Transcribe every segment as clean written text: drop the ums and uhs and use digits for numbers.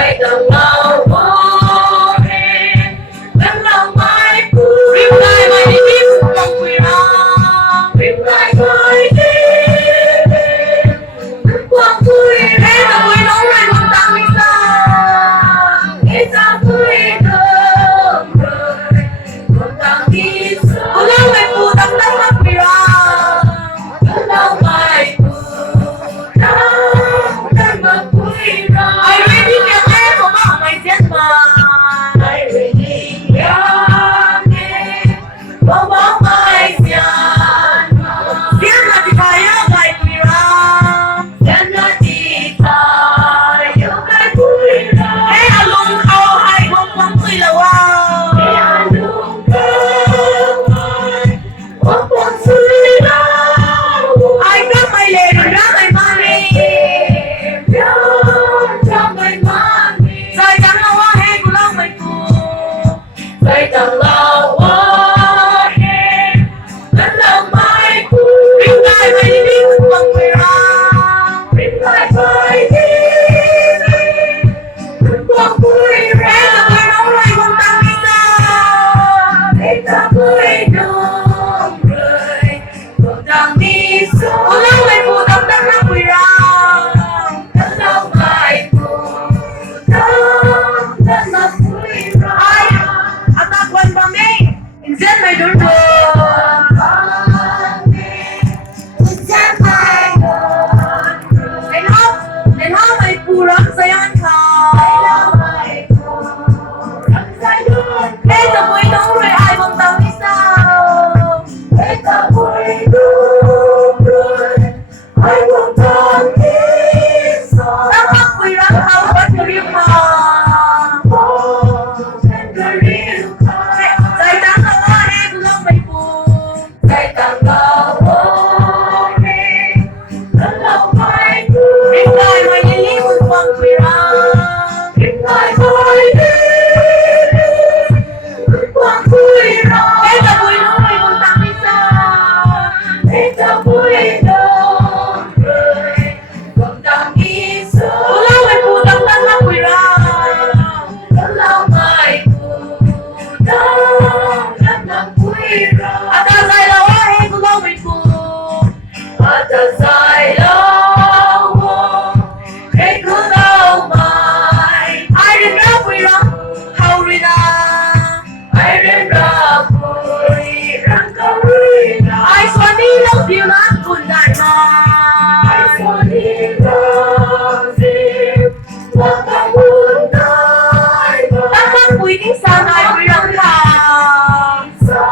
在等老我嘿，等老迈步。Rip lại mày đi tiếp lòng quỷ ra. Rip lại mày đi bước qua vui. Thế là vui nóng lại một tăng đi xa. Thế ra vui thơm rồi một tăng đi xa. Cô lâu mày phù tâm tâm mắt quỷ ra. Cô lâu mày phù tâm tâm mắt quỷ ra. Ai ready kìa thế của bảo mày chết mà. Ai ready kìa thế của bảo mày chết mà. Sian na di tayo kay quỷ ra. Sian na di tayo kay quỷ ra. Hey, alung kao hay không không quỷ là wow. Hey, alung kao hay không không quỷ là wow. Ai ra mày lệ rồi ra mày mami. Ra mày mami. Sai chẳng là hoa hey của lâu mày phù. Sai chẳng là hoa hey của lâu mày phù. Rip lại mày đi đi bằng quỷ ra. Rip lại mày đi đi bằng quỷ ra. Thế là quỷ nóng lại không tăng đi xa. Thế là quỷ nóng rồi không tăng đi xa. Cô lâu mày phù tâm tâm mắt quỷ ra. Cô lâu mày phù tâm tâm mắt quỷ ra. Ay, atakwan kami. Instead may durdo. Then how may purang sayan ka. Hey, tapoy nung rin ay mong tao isaw. Hey, tapoy nung rin ay mong tao isaw. Tapak purang awat kariw ka. Say tanga hey, kulang may po. Say tanga hey, kulang may po. Rip lại mày đi đi một vòng quỷ ra. Rip lại mày đi một vòng quỷ ra. Thế là vui nóng rồi còn tăng đi xa. Thế là vui nóng rồi còn tăng đi xa. Cô lâu mày phù tâm tâm mắt quỷ ra. Cô lâu mày phù tâm tâm mắt quỷ ra. Ata say lâu á hey, cô lâu mày phù. Ata say lâu hey, cô lâu mày. Ai đến ra quỷ ra. Hầu ri ra. Ai đến ra quỷ ra câu ri ra. Ai xoan đi lâu phiêu lát cùng đại mà. Ai xoan đi lâu phiêu lát cùng đại mà. Tắc tắc quỷ đi xa ngài quỷ răng khả. Xa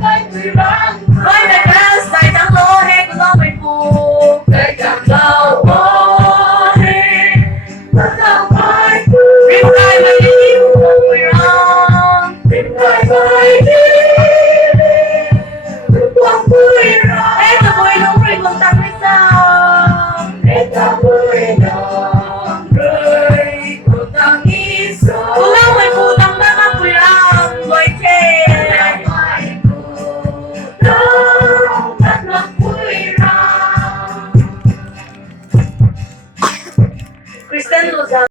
ngài quỷ răng khả. Với mẹ cái say trắng lô hey, cô lâu mày phù. Say trắng lô hey, cô lâu mày phù. Rip lại mày đi đi một quỷ ra. Rip lại mày đi đi một quỷ ra. Thế là vui nóng rồi còn tăng đi sao. Thế là vui nóng rồi còn tăng đi sao. Cô lâu mày phù tâm tâm mắt quỷ ra. Người chê mày phù tâm tâm mắt quỷ ra. Kristen Lozano.